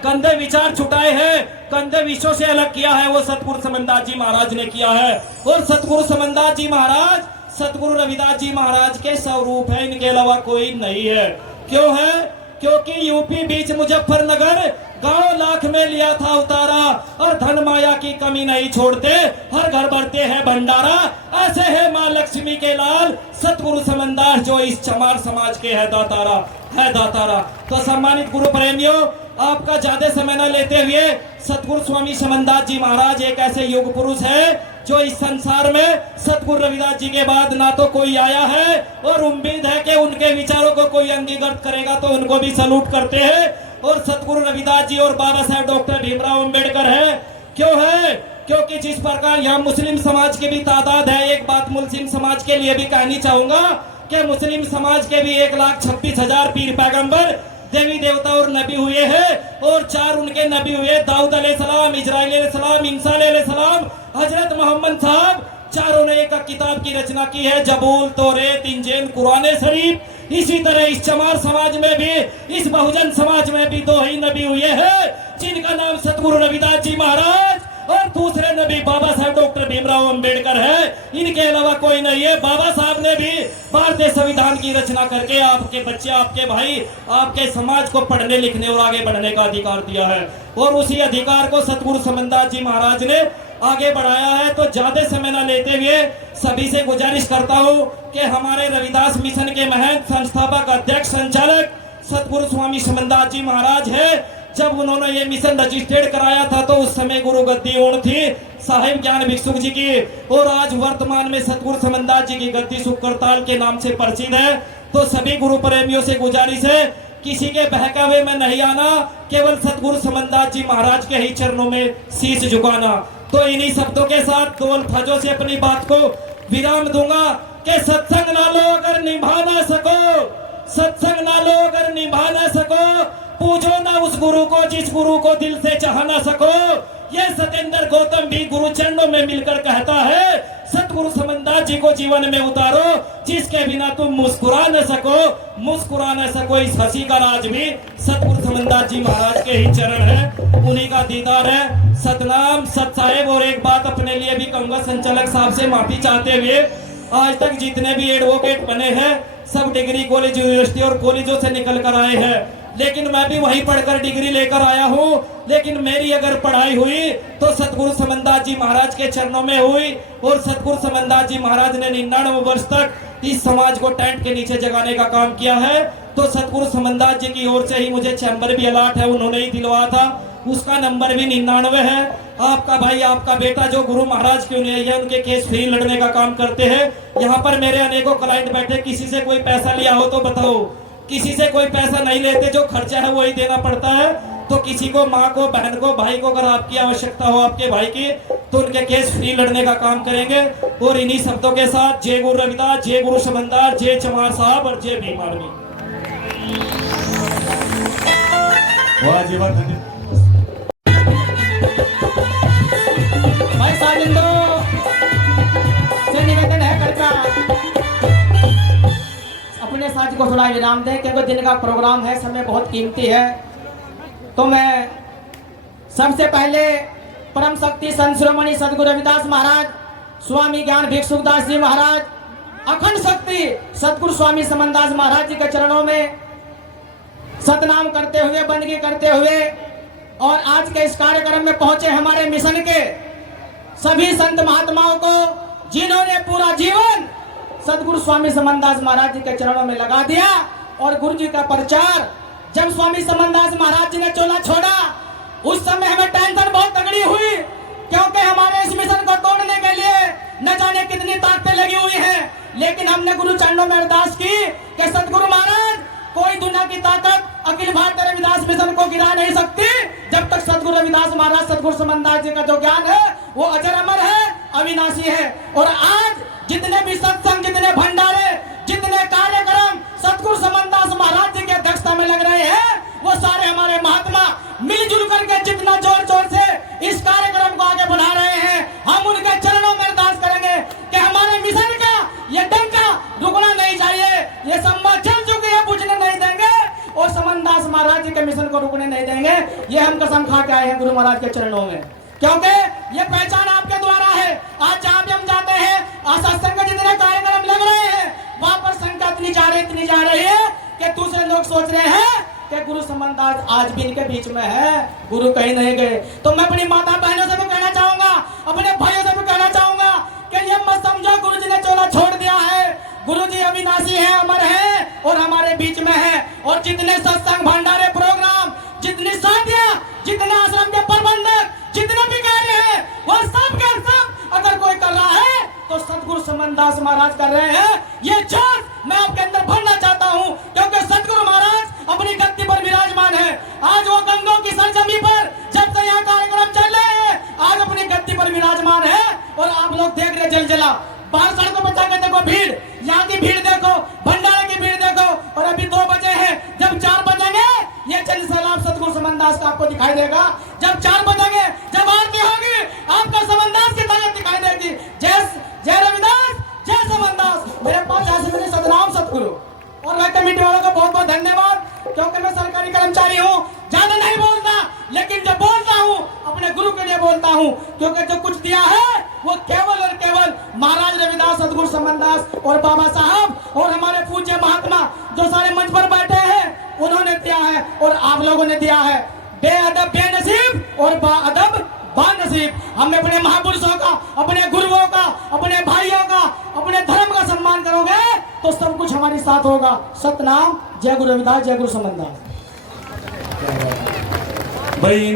कंधे विचार छुटाए हैं, कंधे विश्व से अलग किया है, वो सतगुरु समनदास जी महाराज ने किया है। और सतगुरु समनदास जी महाराज सतगुरु रविदास जी महाराज के स्वरूप है, इनके अलावा कोई नहीं है। क्यों है? क्योंकि यूपी बीच मुजफ्फरनगर गांव लाख में लिया था उतारा, और धन माया की कमी नहीं छोड़ते, हर घर भरते हैं भंडारा। ऐसे है माँ लक्ष्मी के लाल सतगुरु समनदास, जो इस चमार समाज के है दातारा। तो सम्मानित गुरु प्रेमियों, आपका ज्यादा समय न लेते हुए सतगुरु स्वामी समनदास जी महाराज एक ऐसे युग पुरुष है जो इस संसार में सतगुरु रविदास जी के बाद ना तो कोई आया है, और उम्मीद है कि उनके विचारों को कोई अंगीकृत करेगा तो उनको भी सलूट करते हैं। और सतगुरु रविदास जी और बाबा साहेब डॉक्टर भीमराव अंबेडकर है। क्यों है? क्योंकि जिस प्रकार यहाँ मुस्लिम समाज की भी तादाद है, एक बात मुस्लिम समाज के लिए भी कहनी चाहूंगा कि मुस्लिम समाज के भी 1,26,000 पीर पैगंबर देवी देवता और नबी हुए हैं, और 4 उनके नबी हुए, दाऊद अलैहिस्सलाम, इजराइल अलैहिस्सलाम, ईसा अलैहिस्सलाम, हजरत मोहम्मद साहब। चारों ने एक किताब की रचना की है, जबूल, तौरेत, इंजील, कुरान शरीफ। इसी तरह इस चमार समाज में भी, इस बहुजन समाज में भी 2 ही नबी हुए हैं, जिनका नाम सतगुरु रविदास जी महाराज और दूसरे नबी बाबा साहब डॉक्टर भीमराव अंबेडकर है। इनके अलावा कोई नहीं है। बाबा साहब ने भी भारतीय संविधान की रचना करके आपके बच्चे, आपके भाई, आपके समाज को पढ़ने लिखने और आगे बढ़ने का अधिकार दिया है, और उसी अधिकार को सतगुरु समनदास जी महाराज ने आगे बढ़ाया है। तो ज्यादा समय न लेते हुए सभी से गुजारिश करता हूँ कि हमारे रविदास मिशन के महंत संस्थापक अध्यक्ष संचालक सतगुरु स्वामी समनदास जी महाराज है। जब उन्होंने ये मिशन रजिस्टर्ड कराया था तो उस समय गुरु गद्दी ओढ़ थी साहिब ज्ञान भिक्षुक जी की, और आज वर्तमान में सतगुरु समनदास जी की गद्दी सुख करताल के नाम से प्रसिद्ध है। तो सभी गुरु प्रेमियों से गुजारिश है, किसी के बहकावे में नहीं आना, केवल सतगुरु समनदास जी महाराज के ही चरणों में शीश झुकाना। तो इन्हीं शब्दों के साथ 2 अल्फाजों से अपनी बात को विराम दूंगा कि सत्संग ना लो अगर निभा ना सको, सत्संग ना लो अगर निभा ना सको, पूजो ना उस गुरु को जिस गुरु को दिल से चाह ना सको। ये सतेंद्र गौतम भी गुरु चरणों में मिलकर कहता है, सतगुरु समनदास जी को जीवन में उतारो, जिसके बिना तुम मुस्कुरा न सको। इस हंसी का राज भी सतगुरु समनदास जी महाराज के ही चरण है, उन्हीं का दीदार है। सतनाम सत साहेब। और एक बात अपने लिए भी कहूंगा, संचालक साहब से माफी चाहते हुए, आज तक जितने भी एडवोकेट बने हैं सब डिग्री कॉलेज, यूनिवर्सिटी और कॉलेजों से निकल कर आए हैं, लेकिन मैं भी वहीं पढ़कर डिग्री लेकर आया हूँ। लेकिन मेरी अगर पढ़ाई हुई तो सतगुरु समनदास जी महाराज के चरणों में हुई, और सतगुरु समनदास जी महाराज ने 99 वर्ष तक इस समाज को टेंट के नीचे जगाने का काम किया है। तो सतगुरु समनदास जी की ओर से ही मुझे चैम्बर भी अलाट है, उन्होंने ही दिलवाया था, उसका नंबर भी 99 है। आपका भाई, आपका बेटा जो गुरु महाराज क्यों नहीं है, उनके केस फ्री लड़ने का काम करते हैं। यहाँ पर मेरे अनेकों क्लाइंट बैठे, किसी से कोई पैसा लिया हो तो बताओ, किसी से कोई पैसा नहीं लेते, जो खर्चा है वही देना पड़ता है। तो किसी को, माँ को, बहन को, भाई को अगर आपकी आवश्यकता हो आपके भाई की, तो उनके केस फ्री लड़ने का काम करेंगे। और इन्हीं शब्दों के साथ जय गुरु रविदास, जय गुरु समनदास, जय चमार साहब और जय भीम आर्मी। भाई साजिंदो से निवेदन है करता अपने साथ को थोड़ा विराम दें, क्योंकि दिन का प्रोग्राम है, समय बहुत कीमती है। तो मैं सबसे पहले परम शक्ति संत शिरोमणि सदगुरु रविदास महाराज, स्वामी ज्ञान भिक्षुकदास जी महाराज, अखंड शक्ति सतगुरु स्वामी समनदास महाराज जी के चरणों में सतनाम करते हुए, बंदगी करते हुए, और आज के इस कार्यक्रम में पहुंचे हमारे मिशन के सभी संत महात्माओं को, जिन्होंने पूरा जीवन सतगुरु स्वामी समनदास महाराज जी के चरणों में लगा दिया। और गुरु जी का प्रचार, जब स्वामी समनदास महाराज जी ने चोला छोड़ा, उस समय हमें टेंशन बहुत तगड़ी हुई, क्योंकि हमारे इस मिशन को तोड़ने के लिए न जाने कितनी ताकतें लगी हुई हैं। लेकिन हमने गुरु चरणों में अरदास की कि सतगुरु महाराज, कोई दुनिया की ताकत अखिल भारतीय रविदास मिशन को गिरा नहीं सकती, जब तक सतगुरु रविदास महाराज, सतगुरु समनदास जी का जो ज्ञान है वो अजर अमर है, अविनाशी है। और आज जितने भी सत्संग, जितने भंडारे, जितने कार्यक्रम सतगुरु समनदास महाराज जी की अध्यक्षता में लग रहे हैं, वो सारे हमारे महात्मा मिलजुल करके जितना जोर जोर से इस कार्यक्रम को आगे बढ़ा रहे हैं, हम उनके चरणों में अरदास करेंगे कि हमारे मिशन का ये डंका रुकना नहीं चाहिए। ये संभव चल चुके हैं, बुझने नहीं देंगे, और समनदास महाराज जी के मिशन को रुकने नहीं देंगे। ये हम कसम खा के आए हैं गुरु महाराज के चरणों में, क्योंकि ये पहचान आपके द्वारा है। आज जहाँ भी हम जाते हैं, आज सत्संग के जितने कार्यक्रम लग रहे हैं, वहां पर संख्या इतनी जा रही है कि दूसरे लोग सोच रहे हैं कि गुरु संबंध आज भी इनके बीच में है, गुरु कहीं नहीं गए। तो मैं अपनी माता बहनों से भी कहना चाहूंगा, अपने भाइयों से भी कहना चाहूंगा कि ये मत समझो गुरु जी ने चोला छोड़ दिया है। गुरु जी अविनाशी है, अमर है और हमारे बीच में है। और जितने सत्संग भंडारे प्रोग्राम, जितनी शादियां, जितने आश्रम के प्रबंधक, जितने भी कार्य है, वो सब के सब अगर कोई कर रहा है तो सतगुरु समनदास महाराज कर रहे हैं। ये जोश मैं आपके अंदर भरना चाहता हूँ, क्योंकि सतगुरु महाराज अपनी गद्दी पर विराजमान है। आज वो गंगों की सरजमी पर जब से यहाँ कार्यक्रम चल रहे हैं, आज अपनी गद्दी पर विराजमान है। और आप लोग देख रहे जलजला, बाहर सड़कों पर जाकर देखो भीड़, यहाँ की भीड़ देखो, भंडारे की भीड़ देखो। और अभी 2 बजे हैं, जब 4 बजेंगे ये चंद सैलाब सतगुरु समनदास का आपको दिखाई देगा। जब 4 बजेंगे, जब आरती होगी, आपको समनदास की ताकत दिखाई देगी। जय रविदास, जय समनदास। मेरे पास ऐसे मेरे सतनाम सतगुरु और मैं कमेटी वालों का बहुत बहुत धन्यवाद, क्योंकि मैं सरकारी कर्मचारी हूँ, ज्यादा नहीं बोलता, लेकिन जब बोलता हूँ अपने गुरु के लिए बोलता हूँ, क्योंकि जो कुछ दिया है वो केवल और केवल महाराज रविदास सतगुरु समनदास और बाबा साहब और हमारे पूज्य महात्मा जो सारे मंच पर बैठे हैं उन्होंने दिया है और आप लोगों ने दिया है। बेअदब बेनसीब और बाअदब बानसीब। हम अपने महापुरुषों का, अपने गुरुओं का, अपने भाइयों का, अपने धर्म का सम्मान करोगे तो सब कुछ हमारे साथ होगा। सतनाम, जय गुरु रविदास, जय गुरु समनदास। भाई